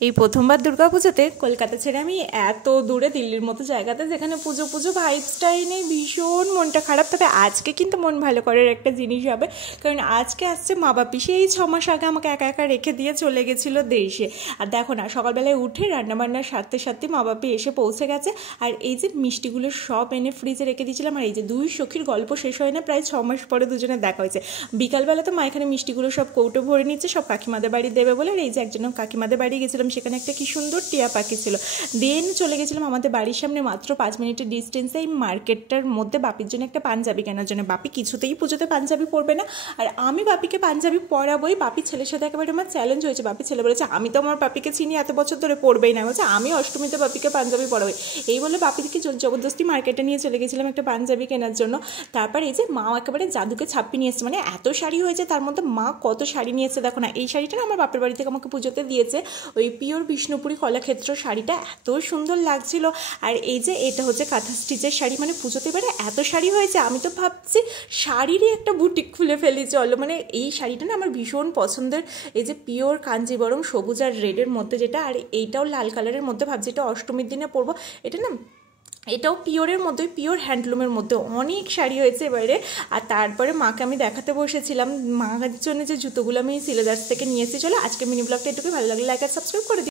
এই প্রথমবার দুর্গাপুজোতে কলকাতা ছেড়ে আমি এত দূরে দিল্লির মতো জায়গাতে, যেখানে পুজো পুজো ভাইবসটাই নেই, ভীষণ মনটা খারাপ। তবে আজকে কিন্তু মন ভালো করার একটা জিনিস হবে, কারণ আজকে আসছে মা বাপি। সেই 6 মাস আগে আমাকে একা একা রেখে দিয়ে চলে গেছিলো দেশে। আর দেখো না, সকালবেলায় উঠে রান্নাবান্নার সাথে সাথে মা বাপি এসে পৌঁছে গেছে। আর এই যে মিষ্টিগুলো সব এনে ফ্রিজে রেখে দিয়েছিলাম। আর এই যে দুই সখীর গল্প শেষ হয় না, প্রায় 6 মাস পরে দুজনে দেখা হয়েছে। বিকালবেলা তো মা এখানে মিষ্টিগুলো সব কৌটো ভরে নিচ্ছে, সব কাকিমাদের বাড়ি দেবে বলে। আর এই যে একজন কাকিমাদের বাড়ি গেছিলাম, সেখানে একটা কি সুন্দর টিয়া পাখি ছিল। দেন চলে গেছিলাম আমাদের বাড়ির সামনে মাত্র 5 মিনিটের ডিস্টেন্সে এই মার্কেটটার মধ্যে বাপির জন্য একটা পাঞ্জাবি কেনার জন্য। বাপি কিছুতেই পুজোতে পাঞ্জাবি পরবে না, আর আমি বাপিকে পাঞ্জাবি পরাবোই। বাপির ছেলের সাথে একেবারে আমার চ্যালেঞ্জ হয়েছে। বাপির ছেলে বলেছে, আমি তো আমার বাপিকে চিনি, এত বছর ধরে পরবেই না। বলছে আমি অষ্টমীতে বাপিকে পাঞ্জাবি পরাবোই। এই বলে বাপিকে জবরদস্তি মার্কেটে নিয়ে চলে গেছিলাম একটা পাঞ্জাবি কেনার জন্য। তারপর এই যে মা একেবারে জাদুকে ছাপ্পি নিয়ে এসছে, মানে এত শাড়ি হয়েছে, তার মধ্যে মা কত শাড়ি নিয়েছে দেখো না। এই শাড়িটা না আমার বাপের বাড়ি থেকে আমাকে পুজোতে দিয়েছে, ওই পিওর বিষ্ণুপুরি কলাক্ষেত্র শাড়িটা এত সুন্দর লাগছিল। আর এই যে এটা হচ্ছে কাঁথা স্টিচের শাড়ি, মানে পুজোতে এবারে এত শাড়ি হয়েছে, আমি তো ভাবছি শাড়িরই একটা বুটিক খুলে ফেলি চলো। মানে এই শাড়িটা না আমার ভীষণ পছন্দের, এই যে পিওর কাঞ্জিবরম সবুজ আর রেডের মধ্যে যেটা, আর এইটাও লাল কালারের মধ্যে, ভাবছি এটা অষ্টমীর দিনে পরবো। এটা না, এটাও পিওরের মধ্যে, পিওর হ্যান্ডলুমের মধ্যে অনেক শাড়ি হয়েছে এবারে। আর তারপরে মাকে আমি দেখাতে বসেছিলাম মার জন্য যে জুতোগুলো আমি সিলেদার্স থেকে নিয়েছি। চলো আজকে মিনি ব্লগটা এটুকুই, ভালো লাগলে লাইক আর সাবস্ক্রাইব করে দিই।